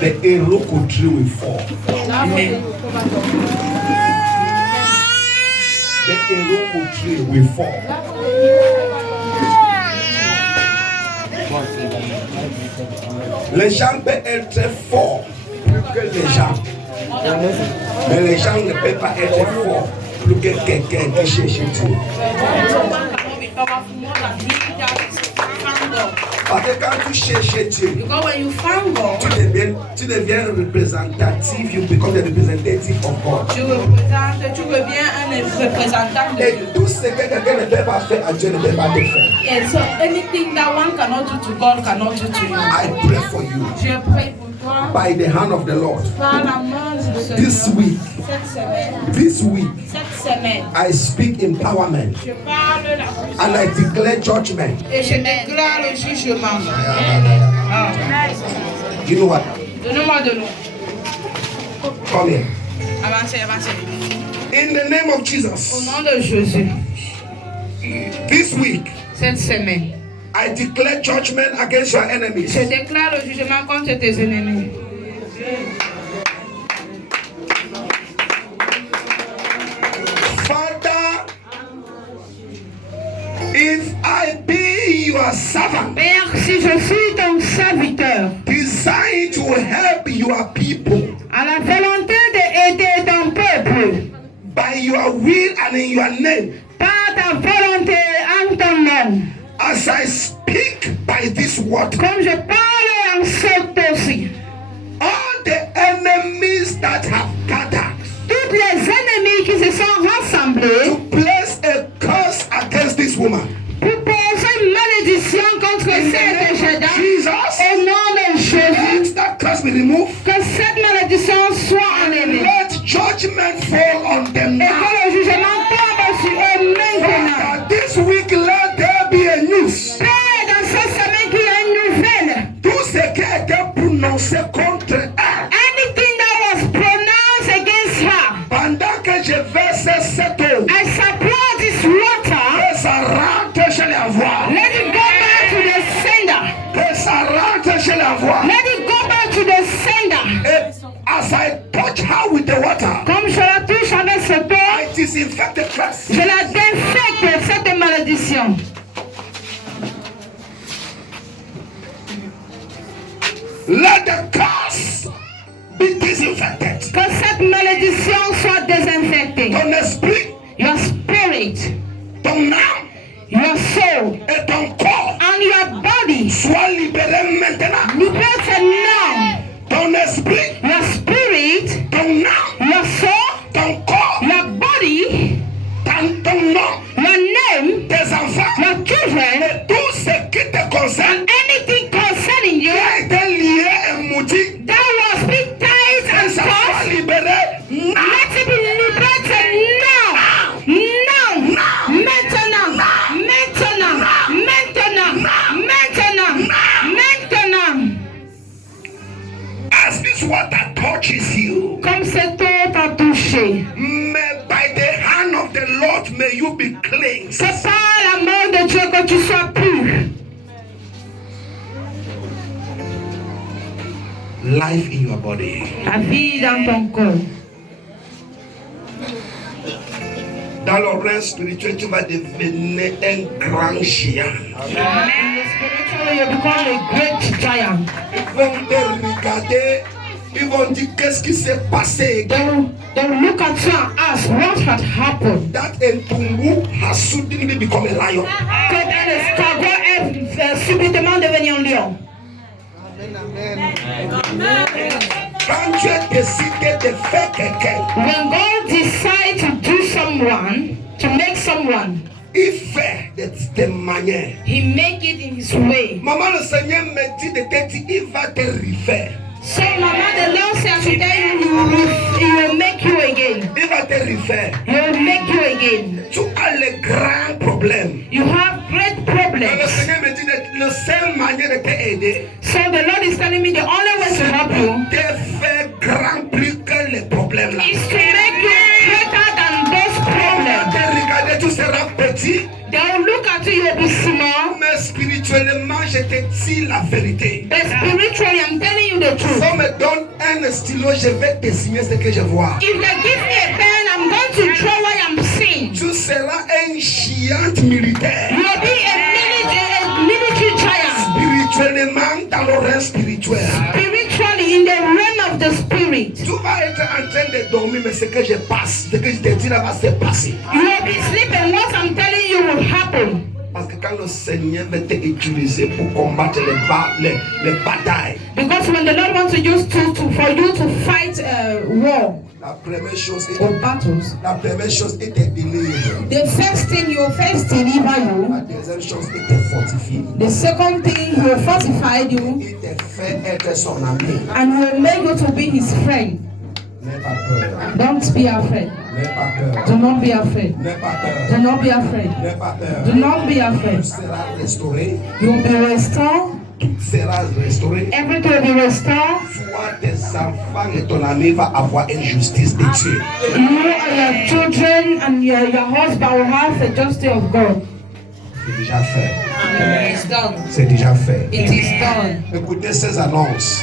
the Iroko tree will fall. Amen. The Iroko tree will fall. Les gens peuvent être forts plus que les gens. Mais les gens ne peuvent pas être forts plus que quelqu'un qui cherche Dieu. Parce que quand tu cherches Dieu, tu deviens représentatif, you become the representative of God. Tu deviens un représentant de Et Dieu. tout ce que quelqu'un ne peut pas faire à Dieu ne peut pas te faire. And so anything that one cannot do to God cannot do to you. I pray for you Je prie pour toi by the hand of the Lord. par la main du This Seigneur. week, Cette semaine, I speak empowerment je parle la puissance and I declare judgment. et je déclare le jugement. Ah. You know what? Donnez-moi de l'eau. Come here. Avancez, avancez. In the name of Au Jesus, nom de Jésus, this week, cette semaine, I declare judgment against your enemies. je déclare le jugement contre tes ennemis. Father, if I be your servant, Père, si je suis ton serviteur, designed to help your people à la volonté d'aider ton peuple, by your will and in your name, par ta volonté en ton nom, as I speak by this word, comme je parle en sorte aussi, all the enemies that have gathered tous les ennemis qui se sont rassemblés to place a curse against this woman, pour poser une malédiction contre cette jeune dame, Jesus, au nom de Jésus, let that curse be removed. que cette malédiction soit enlevée. Let judgment fall on them Et now. que le jugement tombe sur eux maintenant. Father, this week let there be a news. Père, dans cette semaine qu'il y a une nouvelle. Tout ce qui a été prononcé contre elle, Anything that was pronounced against her, pendant que je verse cette eau, I supply this water. que ça rentre chez les voix, Let it go back to the sender. que ça rentre chez les voix. Let it go back to the sender. Et as I touch her with the water, Comme je la touche avec ce eau, I disinfect the curse. je la désinfecte cette malédiction. Let the curse be disinfected. Que cette malédiction soit désinfectée. Ton esprit, Your spirit, ton âme your soul, et ton corps and your body. soient libérés maintenant. Liberté now. Ton esprit, Your spirit, ton âme, your soul, ton corps, your body, ton nom, your name, tes enfants, your children, et tout ce qui te concerne anything concerning you qui a été lié et maudit, that was been tied que and ça soit cursed, libéré now. let it be liberated now. Now. Maintenant. Maintenant. Maintenant. Maintenant. Maintenant. As this water touches you, Comme cette eau t'a touché. may by the hand of the Lord may you be cleansed. C'est par l'amour de Dieu que tu sois pur. Life in your body. La vie dans ton corps. Dans le règne spirituel, tu vas devenir un grand géant. In the spiritual, you become a great giant. Ils vont te regarder, ils vont dire qu'est-ce qui s'est passé. They will look at you and ask what had happened. That Ntumbu has suddenly become a lion. Que un escargot est subitement devenu un lion. Quand tu as décidé de faire quelqu'un, When God decides to do someone, to make someone, il fait de manière. He make it in His way. Maman, le Seigneur me dit de te dire, il va te refaire. So, Mama, the Lord says to tell you, He will make you again. Il va te refaire. He will make you again. Tu as le grand problème. You have great Le problems. Seigneur me dit de la seule manière de t'aider, So the Lord is telling me the only way to help you te faire grand plus que les problèmes là. is to make you greater than those problems. Te regarder, tu seras petit, They will look at you, you'll be small, mais spirituellement, je je te dis la vérité. But spiritually, I'm telling you the Si truth. on me donne un stylo, je vais dessiner ce que je vois. If they give me a pen, I'm going to draw what I'm seeing. Tu seras un géant militaire. You will be a military giant. Spirituellement, dans le règne spirituel. Spiritually, in the realm of the spirit. Tu vas être en train de dormir, mais ce que je passe, ce que je te dis là va se passer. You will be sleeping. What I'm telling you will happen. Parce que quand le Seigneur va t'utiliser pour combattre les batailles, Because when the Lord wants to use for you to fight war la première chose or battles, est de délivrer. the first thing you first deliver La you. deuxième chose est de fortifier. The second thing he will fortify you Il te fait être son ami. and will make you to be his friend. N'aie pas peur. Don't be afraid. N'aie pas peur. Do not be afraid. N'aie pas Do peur. not be afraid. N'aie pas Do peur. not be afraid. Tu seras restauré. You will be restored. Tu seras restauré. Everything will be restored. Toi, tes enfants et ton ami va avoir une justice de Dieu. You and your children and your husband will have the justice of God. C'est déjà fait. It is done. C'est déjà fait. It is done. Écoutez ces annonces.